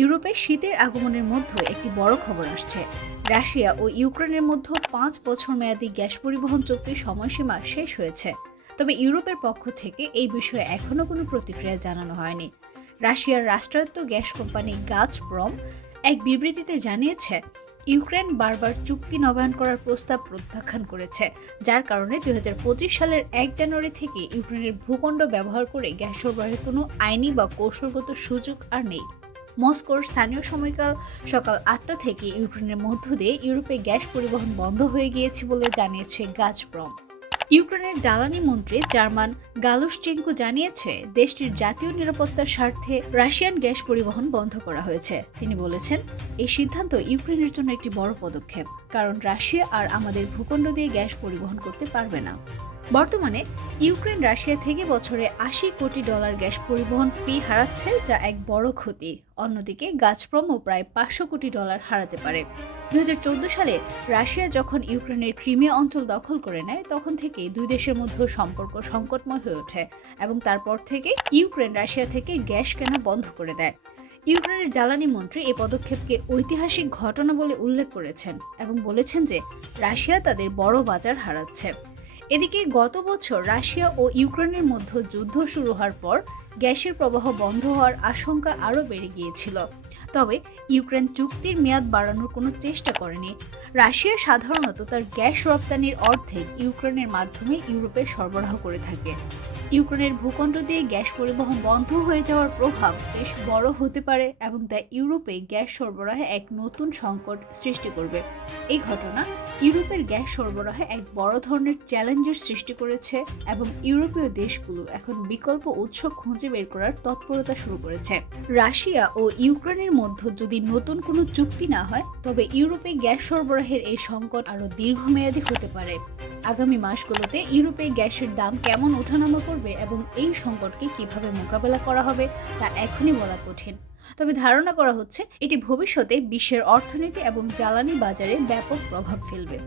ইউরোপে শীতের আগমনের মধ্যে একটি বড় খবর আসছে। রাশিয়া ও ইউক্রেনের মধ্যে 5 বছর মেয়াদী গ্যাস পরিবহন চুক্তির সময়সীমা শেষ হয়েছে। তবে ইউরোপের পক্ষ থেকে এই বিষয়ে এখনও কোনো প্রতিক্রিয়া জানানো হয়নি। রাশিয়ার রাষ্ট্রায়ত্ত গ্যাস কোম্পানি গাজপ্রম এক বিবৃতিতে জানিয়েছে, ইউক্রেন বারবার চুক্তি নবায়ন করার প্রস্তাব প্রত্যাখ্যান করেছে, যার কারণে 2025 সালের 1 জানুয়ারি থেকে ইউক্রেনের ভূখণ্ড ব্যবহার করে গ্যাস সরবরাহের কোনো আইনি বা কৌশলগত সুযোগ আর নেই। মস্কোর স্থানীয় সময়কাল সকাল 8টা থেকে ইউক্রেনের মধ্য দিয়ে ইউরোপে গ্যাস পরিবহন বন্ধ হয়ে গিয়েছে বলে জানিয়েছে গাজপ্রম। ইউক্রেনের জ্বালানি মন্ত্রী জার্মান গালুশচেঙ্কো জানিয়েছে, দেশটির জাতীয় নিরাপত্তার স্বার্থে রাশিয়ান গ্যাস পরিবহন বন্ধ করা হয়েছে। তিনি বলেছেন, এই সিদ্ধান্ত ইউক্রেনের জন্য একটি বড় পদক্ষেপ, কারণ রাশিয়া আর আমাদের ভূখণ্ড দিয়ে গ্যাস পরিবহন করতে পারবে না। বর্তমানে ইউক্রেন রাশিয়া থেকে বছরে $80 কোটি গ্যাস পরিবহন ফি হারাচ্ছে, যা এক বড় ক্ষতি। অন্যদিকে গাজপ্রমও প্রায় $500 কোটি হারাতে পারে। 2014 সালে রাশিয়া যখন ইউক্রেনের ক্রিমিয়া অঞ্চল দখল করে নেয়, তখন থেকে দুই দেশের মধ্যে সম্পর্ক সংকটময় হয়ে ওঠে এবং তারপর থেকে ইউক্রেন রাশিয়া থেকে গ্যাস কেনা বন্ধ করে দেয়। ইউক্রেনের জ্বালানি মন্ত্রী এই পদক্ষেপকে ঐতিহাসিক ঘটনা বলে উল্লেখ করেছেন এবং বলেছেন যে রাশিয়া তাদের বড় বাজার হারাচ্ছে। এদিকে গত বছর রাশিয়া ও ইউক্রেনের মধ্যে যুদ্ধ শুরু হওয়ার পর গ্যাসের প্রবাহ বন্ধ হওয়ার আশঙ্কা আরও বেড়ে গিয়েছিল। তবে ইউক্রেন চুক্তির মেয়াদ বাড়ানোর কোনো চেষ্টা করেনি। রাশিয়া সাধারণত তার গ্যাস রপ্তানির অর্ধেক ইউক্রেনের মাধ্যমে ইউরোপে সরবরাহ করে থাকে। ইউক্রেনের ভূখণ্ড দিয়ে গ্যাস পরিবহন বন্ধ হয়ে যাওয়ার প্রভাব বেশ বড় হতে পারে এবং তা ইউরোপে গ্যাস সরবরাহে এক নতুন সংকট সৃষ্টি করবে। এই ঘটনা ইউরোপের গ্যাস সরবরাহে এক বড় ধরনের চ্যালেঞ্জের সৃষ্টি করেছে এবং ইউরোপীয় দেশগুলো এখন বিকল্প উৎস খুঁজে বের করার তৎপরতা শুরু করেছে। রাশিয়া ও ইউক্রেনের মধ্যে যদি নতুন কোনো চুক্তি না হয়, তবে ইউরোপে গ্যাস সরবরাহের এই সংকট আরও দীর্ঘমেয়াদী হতে পারে। আগামী মাসগুলোতে ইউরোপে গ্যাসের দাম কেমন ওঠানামা করবে এবং এই সংকটকে কিভাবে মোকাবেলা করা হবে তা এখনই বলা কঠিন। তবে ধারণা করা হচ্ছে এটি ভবিষ্যতে বিশ্বের অর্থনীতি এবং জ্বালানি বাজারে ব্যাপক প্রভাব ফেলবে।